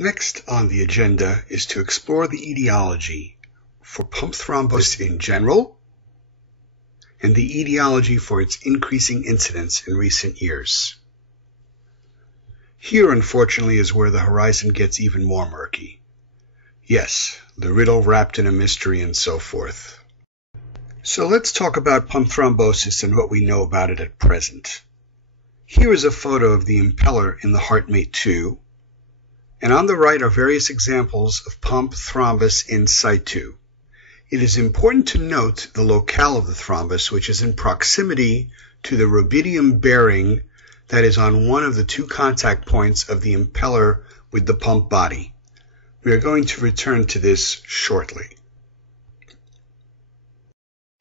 Next on the agenda is to explore the etiology for pump thrombosis in general and the etiology for its increasing incidence in recent years. Here, unfortunately, is where the horizon gets even more murky. Yes, the riddle wrapped in a mystery and so forth. So let's talk about pump thrombosis and what we know about it at present. Here is a photo of the impeller in the HeartMate 2, and on the right are various examples of pump thrombus in situ. It is important to note the locale of the thrombus, which is in proximity to the rubidium bearing that is on one of the two contact points of the impeller with the pump body. We are going to return to this shortly.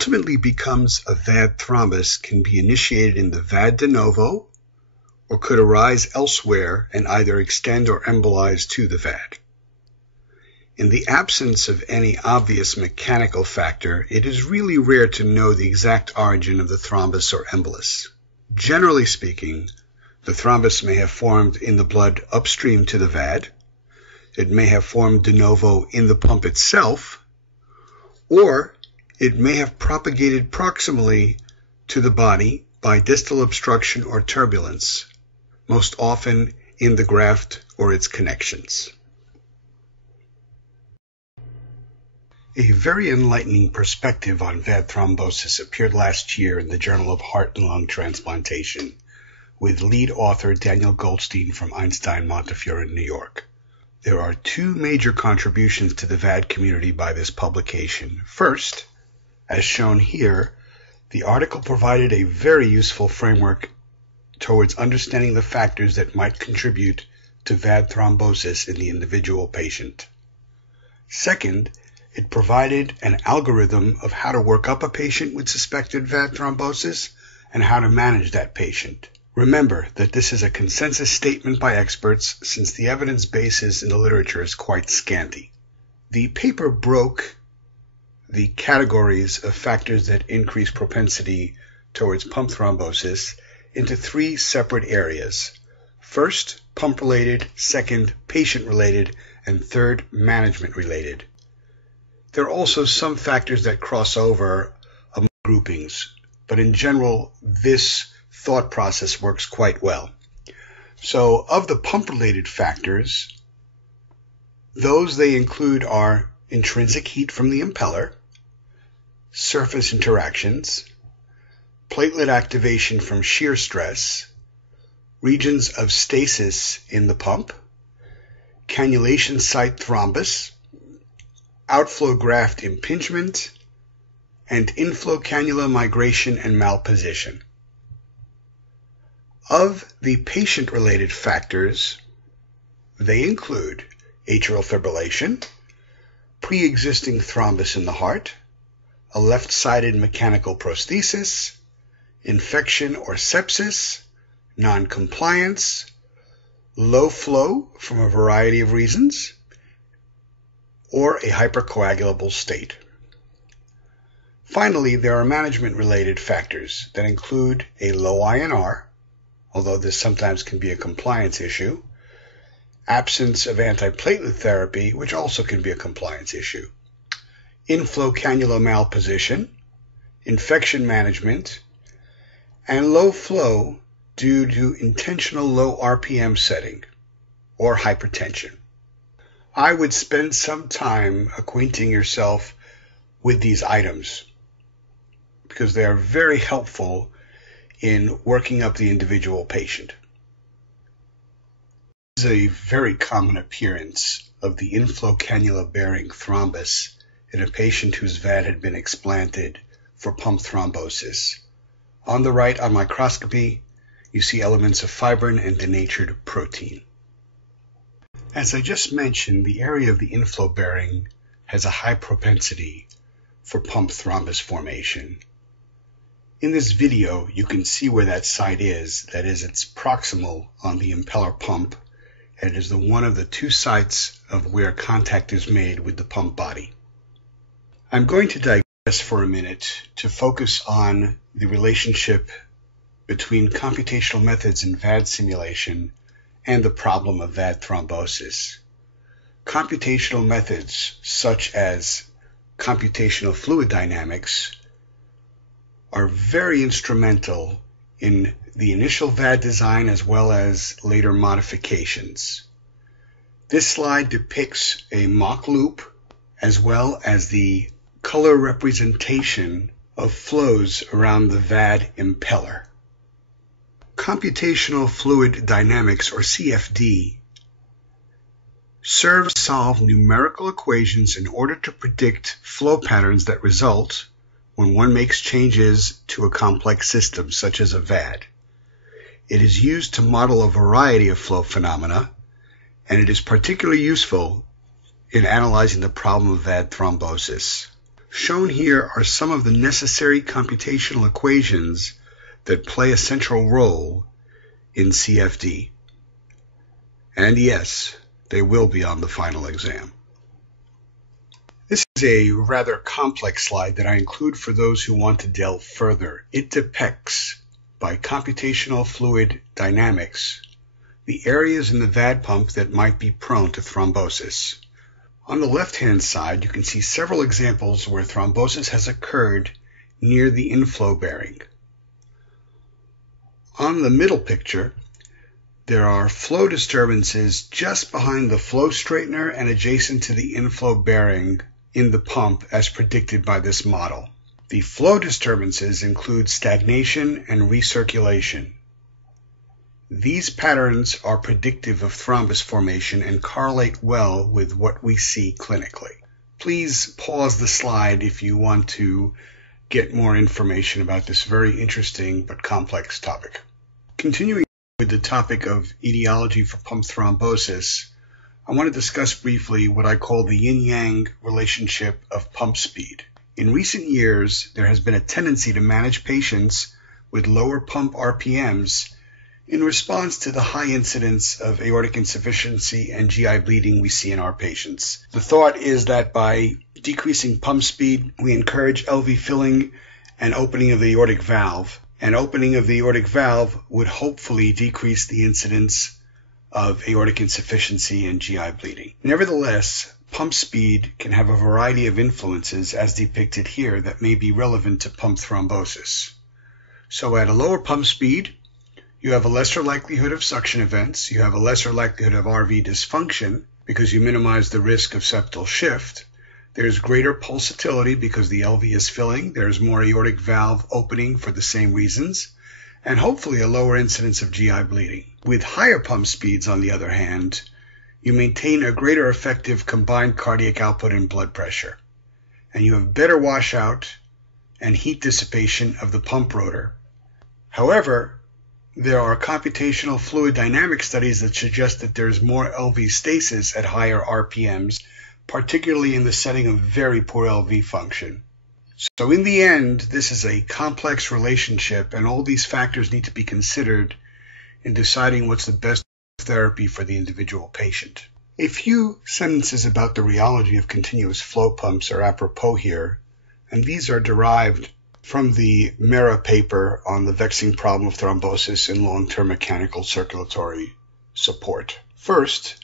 Ultimately becomes a VAD thrombus can be initiated in the VAD de novo or could arise elsewhere and either extend or embolize to the VAD. In the absence of any obvious mechanical factor, it is really rare to know the exact origin of the thrombus or embolus. Generally speaking, the thrombus may have formed in the blood upstream to the VAD, it may have formed de novo in the pump itself, or it may have propagated proximally to the body by distal obstruction or turbulence, most often in the graft or its connections. A very enlightening perspective on VAD thrombosis appeared last year in the Journal of Heart and Lung Transplantation with lead author Daniel Goldstein from Einstein Montefiore in New York. There are two major contributions to the VAD community by this publication. First, as shown here, the article provided a very useful framework towards understanding the factors that might contribute to VAD thrombosis in the individual patient. Second, it provided an algorithm of how to work up a patient with suspected VAD thrombosis and how to manage that patient. Remember that this is a consensus statement by experts since the evidence basis in the literature is quite scanty. The paper broke the categories of factors that increase propensity towards pump thrombosis into three separate areas. First, pump-related, second, patient-related, and third, management-related. There are also some factors that cross over among groupings, but in general, this thought process works quite well. So, of the pump-related factors, those they include are intrinsic heat from the impeller, surface interactions, platelet activation from shear stress, regions of stasis in the pump, cannulation site thrombus, outflow graft impingement, and inflow cannula migration and malposition. Of the patient-related factors, they include atrial fibrillation, pre-existing thrombus in the heart, a left-sided mechanical prosthesis, infection or sepsis, non-compliance, low flow from a variety of reasons, or a hypercoagulable state. Finally, there are management-related factors that include a low INR, although this sometimes can be a compliance issue, absence of antiplatelet therapy, which also can be a compliance issue, inflow cannula malposition, infection management, and low flow due to intentional low RPM setting or hypertension. I would spend some time acquainting yourself with these items because they are very helpful in working up the individual patient. This is a very common appearance of the inflow cannula bearing thrombus in a patient whose VAD had been explanted for pump thrombosis. On the right, on microscopy, you see elements of fibrin and denatured protein. As I just mentioned, the area of the inflow bearing has a high propensity for pump thrombus formation. In this video, you can see where that site is. That is, it's proximal on the impeller pump, and it is one of the two sites of where contact is made with the pump body. I'm going to digress for a minute to focus on the relationship between computational methods in VAD simulation and the problem of VAD thrombosis. computational methods such as computational fluid dynamics are very instrumental in the initial VAD design as well as later modifications. This slide depicts a mock loop as well as the color representation of flows around the VAD impeller. Computational fluid dynamics, or CFD, serves to solve numerical equations in order to predict flow patterns that result when one makes changes to a complex system, such as a VAD. It is used to model a variety of flow phenomena, and it is particularly useful in analyzing the problem of VAD thrombosis. Shown here are some of the necessary computational equations that play a central role in CFD. And yes, they will be on the final exam. This is a rather complex slide that I include for those who want to delve further. It depicts, by computational fluid dynamics, the areas in the VAD pump that might be prone to thrombosis. On the left-hand side, you can see several examples where thrombosis has occurred near the inflow bearing. On the middle picture, there are flow disturbances just behind the flow straightener and adjacent to the inflow bearing in the pump as predicted by this model. The flow disturbances include stagnation and recirculation. These patterns are predictive of thrombus formation and correlate well with what we see clinically. Please pause the slide if you want to get more information about this very interesting but complex topic. Continuing with the topic of etiology for pump thrombosis, I want to discuss briefly what I call the yin-yang relationship of pump speed. In recent years, there has been a tendency to manage patients with lower pump RPMs in response to the high incidence of aortic insufficiency and GI bleeding we see in our patients. The thought is that by decreasing pump speed, we encourage LV filling and opening of the aortic valve, and opening of the aortic valve would hopefully decrease the incidence of aortic insufficiency and GI bleeding. Nevertheless, pump speed can have a variety of influences as depicted here that may be relevant to pump thrombosis. So at a lower pump speed, you have a lesser likelihood of suction events, you have a lesser likelihood of RV dysfunction because you minimize the risk of septal shift. There's greater pulsatility because the LV is filling, there's more aortic valve opening for the same reasons, and hopefully a lower incidence of GI bleeding. With higher pump speeds, on the other hand, you maintain a greater effective combined cardiac output and blood pressure, and you have better washout and heat dissipation of the pump rotor. However, there are computational fluid dynamic studies that suggest that there's more LV stasis at higher RPMs, particularly in the setting of very poor LV function. So in the end, this is a complex relationship, and all these factors need to be considered in deciding what's the best therapy for the individual patient. A few sentences about the rheology of continuous flow pumps are apropos here, and these are derived from the Mera paper on the vexing problem of thrombosis in long-term mechanical circulatory support. First,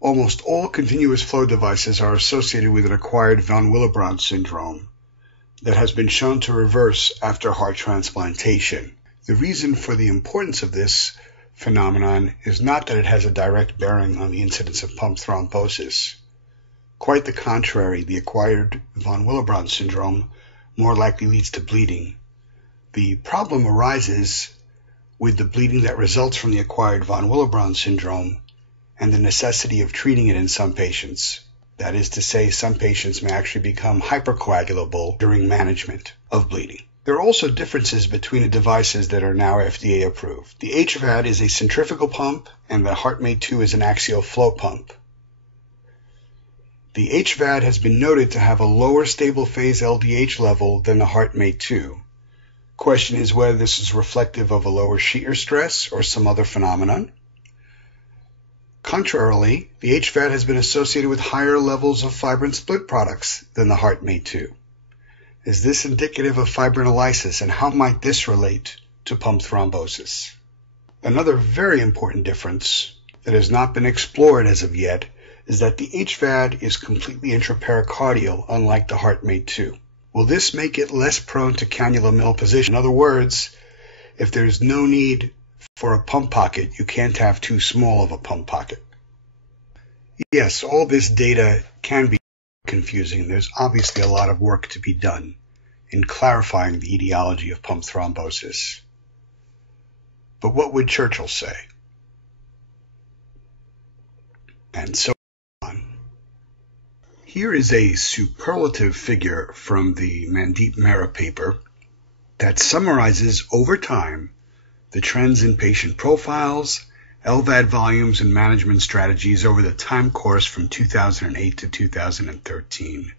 almost all continuous flow devices are associated with an acquired von Willebrand syndrome that has been shown to reverse after heart transplantation. The reason for the importance of this phenomenon is not that it has a direct bearing on the incidence of pump thrombosis. Quite the contrary, the acquired von Willebrand syndrome more likely leads to bleeding. The problem arises with the bleeding that results from the acquired von Willebrand syndrome and the necessity of treating it in some patients. That is to say, some patients may actually become hypercoagulable during management of bleeding. There are also differences between the devices that are now FDA approved. The HVAD is a centrifugal pump and the HeartMate 2 is an axial flow pump. The HVAD has been noted to have a lower stable phase LDH level than the HeartMate 2. Question is whether this is reflective of a lower shear stress or some other phenomenon. Contrarily, the HVAD has been associated with higher levels of fibrin split products than the HeartMate 2. Is this indicative of fibrinolysis, and how might this relate to pump thrombosis? Another very important difference that has not been explored as of yet is that the HVAD is completely intrapericardial, unlike the HeartMate 2. Will this make it less prone to cannula malposition? In other words, if there's no need for a pump pocket, you can't have too small of a pump pocket. Yes, all this data can be confusing. There's obviously a lot of work to be done in clarifying the etiology of pump thrombosis. But what would Churchill say? And so on. Here is a superlative figure from the Mandeep Mehra paper that summarizes over time the trends in patient profiles, LVAD volumes, and management strategies over the time course from 2008 to 2013.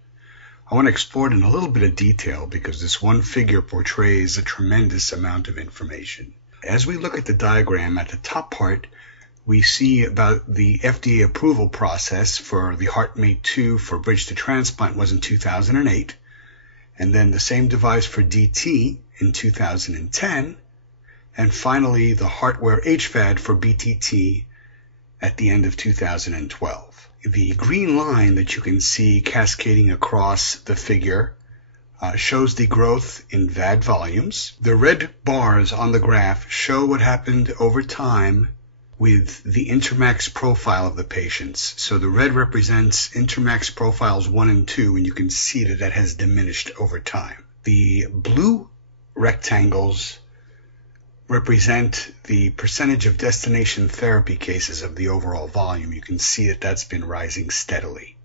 I want to explore it in a little bit of detail because this one figure portrays a tremendous amount of information. As we look at the diagram, at the top part, we see about the FDA approval process for the HeartMate 2 for bridge to transplant was in 2008, and then the same device for DT in 2010, and finally the Heartware HVAD for BTT at the end of 2012. The green line that you can see cascading across the figure shows the growth in VAD volumes. The red bars on the graph show what happened over time with the Intermax profile of the patients. So the red represents Intermax profiles 1 and 2, and you can see that that has diminished over time. The blue rectangles represent the percentage of destination therapy cases of the overall volume. You can see that that's been rising steadily,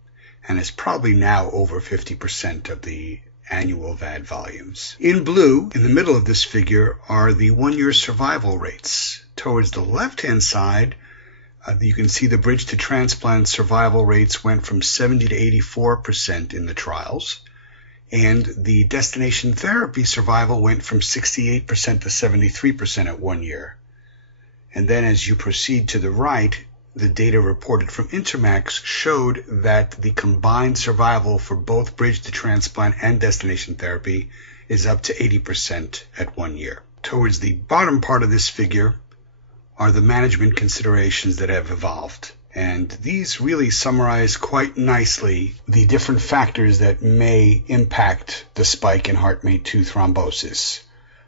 and it's probably now over 50% of the annual VAD volumes. In blue, in the middle of this figure, are the one-year survival rates. Towards the left-hand side, you can see the bridge to transplant survival rates went from 70 to 84% in the trials, and the destination therapy survival went from 68% to 73% at 1 year. And then as you proceed to the right, the data reported from Intermax showed that the combined survival for both bridge to transplant and destination therapy is up to 80% at 1 year. Towards the bottom part of this figure are the management considerations that have evolved. And these really summarize quite nicely the different factors that may impact the spike in HeartMate 2 thrombosis.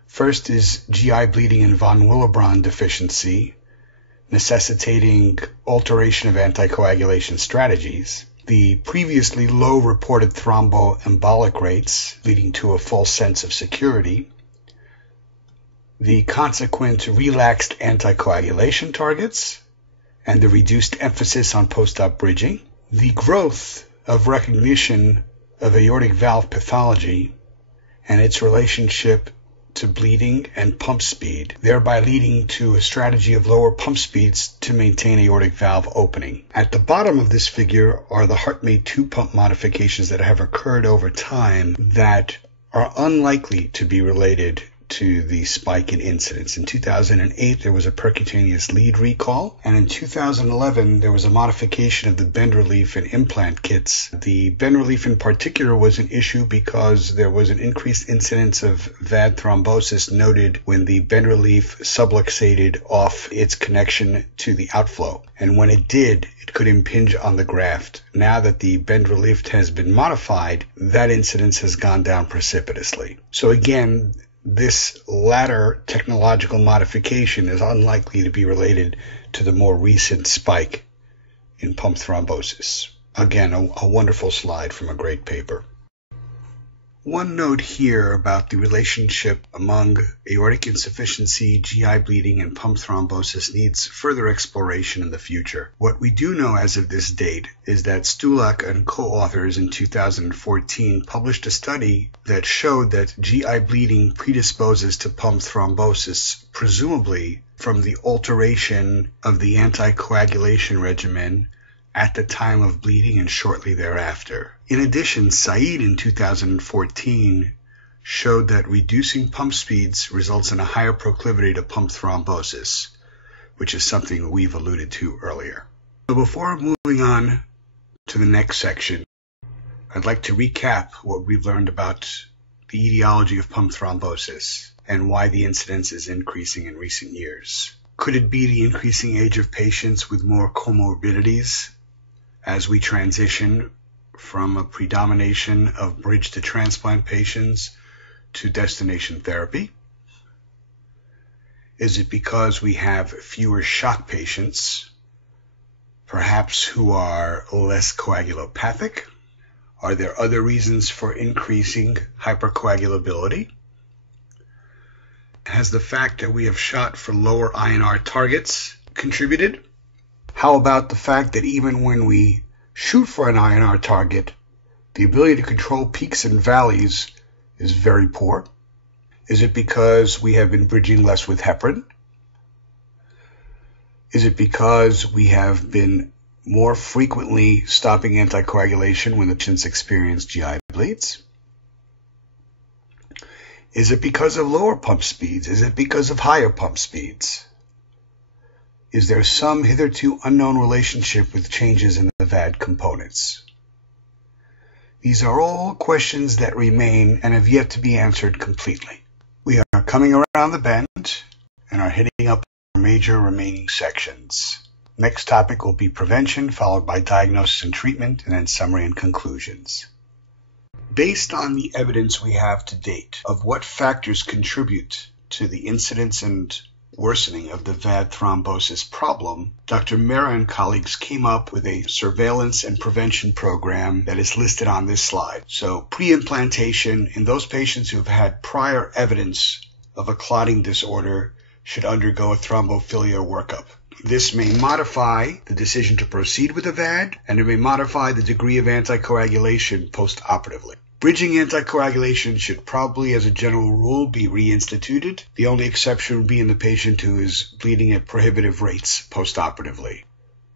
First is GI bleeding and von Willebrand deficiency, necessitating alteration of anticoagulation strategies, the previously low reported thromboembolic rates leading to a false sense of security, the consequent relaxed anticoagulation targets, and the reduced emphasis on post-op bridging, the growth of recognition of aortic valve pathology and its relationship to bleeding and pump speed, thereby leading to a strategy of lower pump speeds to maintain aortic valve opening. At the bottom of this figure are the HeartMate 2 pump modifications that have occurred over time that are unlikely to be related to the spike in incidence. In 2008, there was a percutaneous lead recall, and in 2011, there was a modification of the bend relief and implant kits. The bend relief in particular was an issue because there was an increased incidence of VAD thrombosis noted when the bend relief subluxated off its connection to the outflow. And when it did, it could impinge on the graft. Now that the bend relief has been modified, that incidence has gone down precipitously. So again, this latter technological modification is unlikely to be related to the more recent spike in pump thrombosis. Again, a wonderful slide from a great paper. One note here about the relationship among aortic insufficiency, GI bleeding, and pump thrombosis needs further exploration in the future. What we do know as of this date is that Stulak and co-authors in 2014 published a study that showed that GI bleeding predisposes to pump thrombosis, presumably from the alteration of the anticoagulation regimen at the time of bleeding and shortly thereafter. In addition, Said in 2014 showed that reducing pump speeds results in a higher proclivity to pump thrombosis, which is something we've alluded to earlier. So before moving on to the next section, I'd like to recap what we've learned about the etiology of pump thrombosis and why the incidence is increasing in recent years. Could it be the increasing age of patients with more comorbidities as we transition from a predomination of bridge to transplant patients to destination therapy? Is it because we have fewer shock patients, perhaps who are less coagulopathic? Are there other reasons for increasing hypercoagulability? Has the fact that we have shot for lower INR targets contributed? How about the fact that even when we shoot for an INR target, the ability to control peaks and valleys is very poor? Is it because we have been bridging less with heparin? Is it because we have been more frequently stopping anticoagulation when the patients experience GI bleeds? Is it because of lower pump speeds? Is it because of higher pump speeds? Is there some hitherto unknown relationship with changes in the VAD components? These are all questions that remain and have yet to be answered completely. We are coming around the bend and are hitting up our major remaining sections. Next topic will be prevention, followed by diagnosis and treatment, and then summary and conclusions. Based on the evidence we have to date of what factors contribute to the incidence and worsening of the VAD thrombosis problem, Dr. Mehra and colleagues came up with a surveillance and prevention program that is listed on this slide. So pre-implantation in those patients who have had prior evidence of a clotting disorder should undergo a thrombophilia workup. This may modify the decision to proceed with a VAD, and it may modify the degree of anticoagulation post-operatively. Bridging anticoagulation should probably, as a general rule, be reinstituted. The only exception would be in the patient who is bleeding at prohibitive rates post-operatively.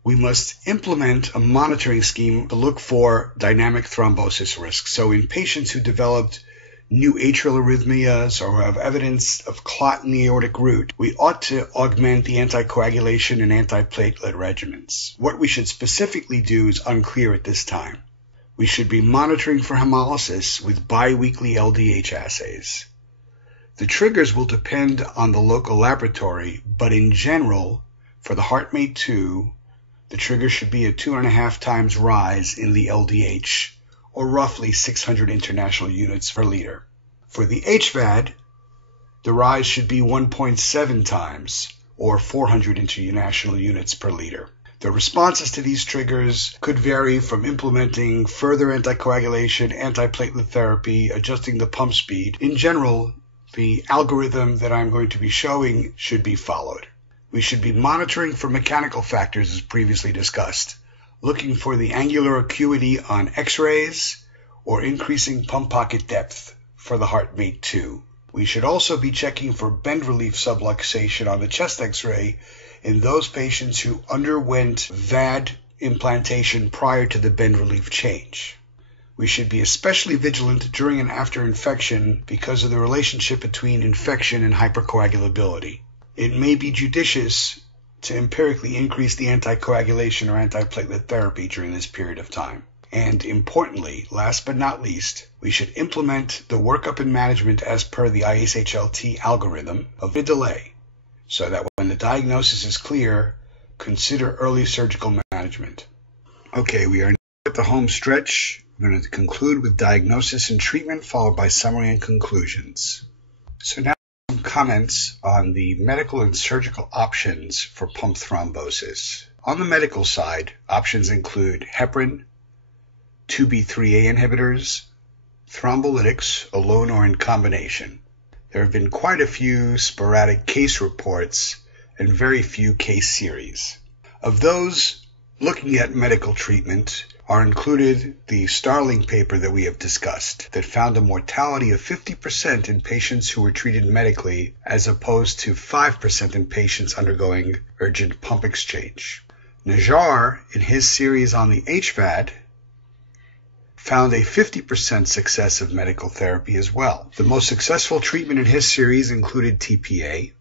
We must implement a monitoring scheme to look for dynamic thrombosis risk. So in patients who developed new atrial arrhythmias or have evidence of clot in the aortic root, we ought to augment the anticoagulation and antiplatelet regimens. What we should specifically do is unclear at this time. We should be monitoring for hemolysis with biweekly LDH assays. The triggers will depend on the local laboratory, but in general, for the HeartMate 2, the trigger should be a 2.5 times rise in the LDH, or roughly 600 international units per liter. For the HVAD, the rise should be 1.7 times, or 400 international units per liter. The responses to these triggers could vary from implementing further anticoagulation, antiplatelet therapy, adjusting the pump speed. In general, the algorithm that I'm going to be showing should be followed. We should be monitoring for mechanical factors as previously discussed, looking for the angular acuity on X-rays or increasing pump pocket depth for the HeartMate 2. We should also be checking for bend relief subluxation on the chest X-ray in those patients who underwent VAD implantation prior to the bend relief change. We should be especially vigilant during and after infection because of the relationship between infection and hypercoagulability. It may be judicious to empirically increase the anticoagulation or antiplatelet therapy during this period of time. And importantly, last but not least, we should implement the workup and management as per the ISHLT algorithm of Riddle, so that when the diagnosis is clear, consider early surgical management. Okay, we are now at the home stretch. We're going to conclude with diagnosis and treatment, followed by summary and conclusions. So now some comments on the medical and surgical options for pump thrombosis. On the medical side, options include heparin, 2B3A inhibitors, thrombolytics, alone or in combination. There have been quite a few sporadic case reports and very few case series. Of those looking at medical treatment are included the Starling paper that we have discussed that found a mortality of 50% in patients who were treated medically as opposed to 5% in patients undergoing urgent pump exchange. Najjar, in his series on the HVAD, found a 50% success of medical therapy as well. The most successful treatment in his series included TPA,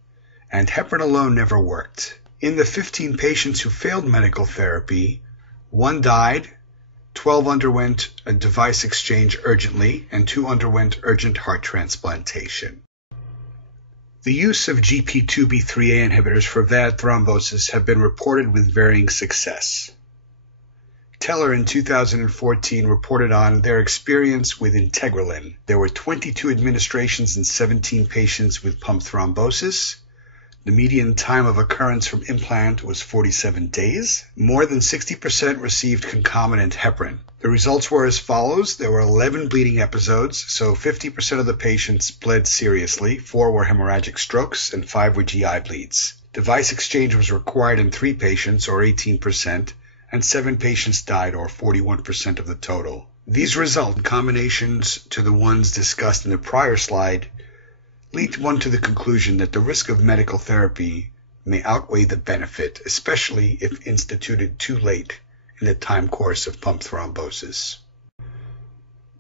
and heparin alone never worked. In the 15 patients who failed medical therapy, 1 died, 12 underwent a device exchange urgently, and 2 underwent urgent heart transplantation. The use of GP2B3A inhibitors for VAD thrombosis have been reported with varying success. Teller in 2014 reported on their experience with integralin. There were 22 administrations in 17 patients with pump thrombosis. The median time of occurrence from implant was 47 days. More than 60% received concomitant heparin. The results were as follows. There were 11 bleeding episodes, so 50% of the patients bled seriously. 4 were hemorrhagic strokes and 5 were GI bleeds. Device exchange was required in 3 patients, or 18%, and 7 patients died, or 41% of the total. These results, in combinations to the ones discussed in the prior slide, lead one to the conclusion that the risk of medical therapy may outweigh the benefit, especially if instituted too late in the time course of pump thrombosis.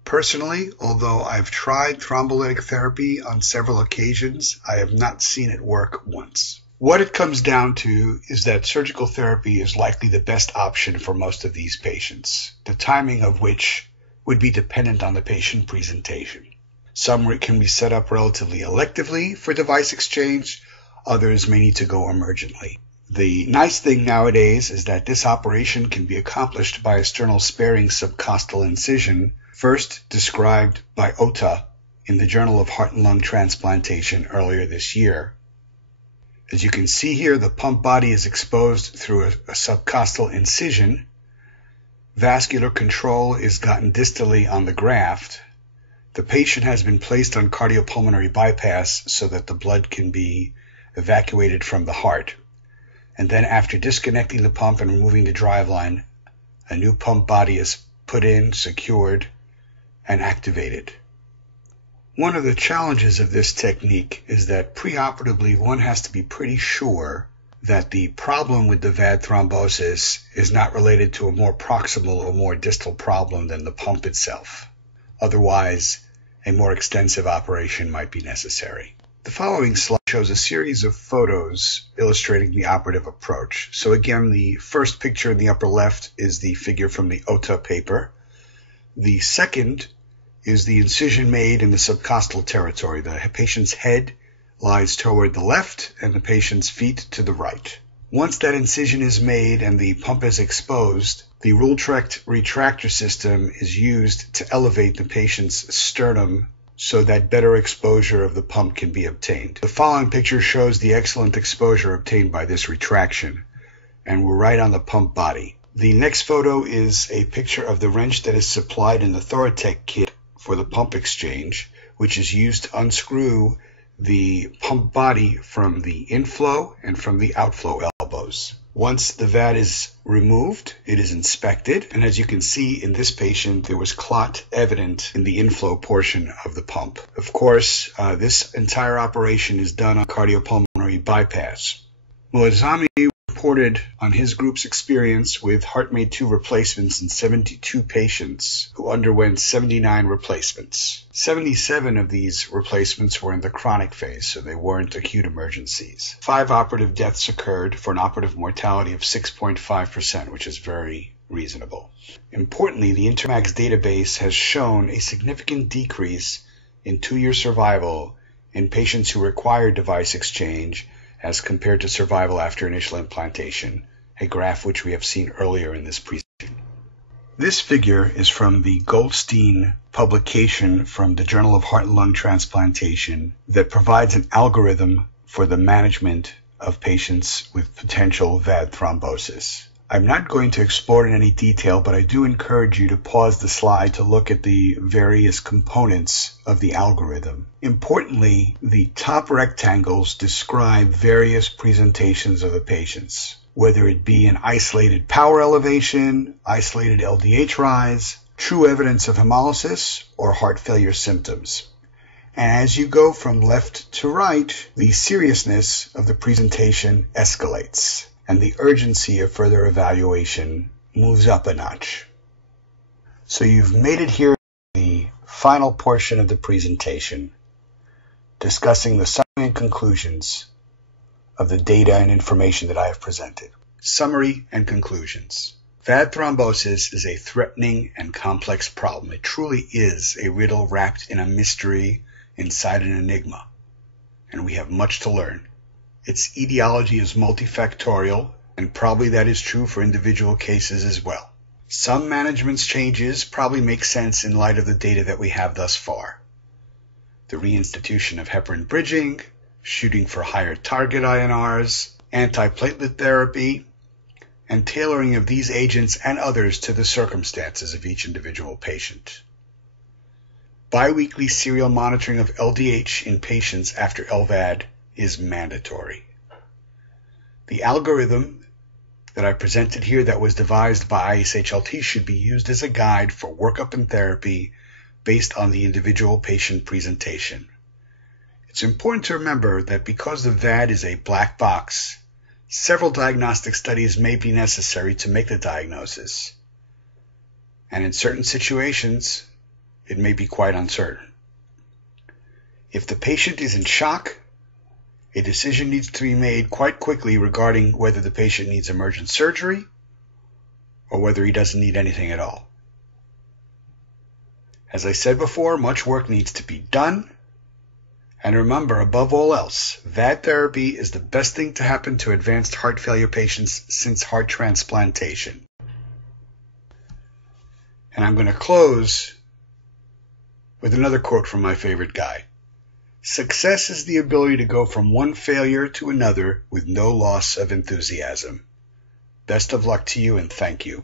Personally, although I've tried thrombolytic therapy on several occasions, I have not seen it work once. What it comes down to is that surgical therapy is likely the best option for most of these patients, the timing of which would be dependent on the patient presentation. Some can be set up relatively electively for device exchange, others may need to go emergently. The nice thing nowadays is that this operation can be accomplished by a sternal sparing subcostal incision, first described by Ota in the Journal of Heart and Lung Transplantation earlier this year. As you can see here, the pump body is exposed through a subcostal incision. Vascular control is gotten distally on the graft. The patient has been placed on cardiopulmonary bypass so that the blood can be evacuated from the heart. And then after disconnecting the pump and removing the driveline, a new pump body is put in, secured, and activated. One of the challenges of this technique is that preoperatively one has to be pretty sure that the problem with the VAD thrombosis is not related to a more proximal or more distal problem than the pump itself. Otherwise, a more extensive operation might be necessary. The following slide shows a series of photos illustrating the operative approach. So again, the first picture in the upper left is the figure from the Ota paper. The second is the incision made in the subcostal territory. The patient's head lies toward the left and the patient's feet to the right. Once that incision is made and the pump is exposed, the Rultrect retractor system is used to elevate the patient's sternum so that better exposure of the pump can be obtained. The following picture shows the excellent exposure obtained by this retraction, and we're right on the pump body. The next photo is a picture of the wrench that is supplied in the Thoratec kit for the pump exchange, which is used to unscrew the pump body from the inflow and from the outflow elbows. Once the VAD is removed, it is inspected, and as you can see in this patient, there was clot evident in the inflow portion of the pump. Of course, this entire operation is done on cardiopulmonary bypass. Mulazami reported on his group's experience with HeartMate 2 replacements in 72 patients who underwent 79 replacements. 77 of these replacements were in the chronic phase, so they weren't acute emergencies. 5 operative deaths occurred for an operative mortality of 6.5%, which is very reasonable. Importantly, the Intermax database has shown a significant decrease in 2-year survival in patients who require device exchange as compared to survival after initial implantation, a graph which we have seen earlier in this presentation. This figure is from the Goldstein publication from the Journal of Heart and Lung Transplantation that provides an algorithm for the management of patients with potential VAD thrombosis. I'm not going to explore it in any detail, but I do encourage you to pause the slide to look at the various components of the algorithm. Importantly, the top rectangles describe various presentations of the patients, whether it be an isolated power elevation, isolated LDH rise, true evidence of hemolysis, or heart failure symptoms. And as you go from left to right, the seriousness of the presentation escalates, and the urgency of further evaluation moves up a notch. So you've made it here to the final portion of the presentation, discussing the summary and conclusions of the data and information that I have presented. Summary and conclusions. VAD thrombosis is a threatening and complex problem. It truly is a riddle wrapped in a mystery inside an enigma, and we have much to learn. Its etiology is multifactorial, and probably that is true for individual cases as well. Some management's changes probably make sense in light of the data that we have thus far. The reinstitution of heparin bridging, shooting for higher target INRs, antiplatelet therapy, and tailoring of these agents and others to the circumstances of each individual patient. Biweekly serial monitoring of LDH in patients after LVAD is mandatory. The algorithm that I presented here that was devised by ICE-HLT should be used as a guide for workup and therapy based on the individual patient presentation. It's important to remember that because the VAD is a black box, several diagnostic studies may be necessary to make the diagnosis, and in certain situations, it may be quite uncertain. If the patient is in shock, a decision needs to be made quite quickly regarding whether the patient needs emergent surgery or whether he doesn't need anything at all. As I said before, much work needs to be done. And remember, above all else, VAD therapy is the best thing to happen to advanced heart failure patients since heart transplantation. And I'm going to close with another quote from my favorite guy. Success is the ability to go from one failure to another with no loss of enthusiasm. Best of luck to you and thank you.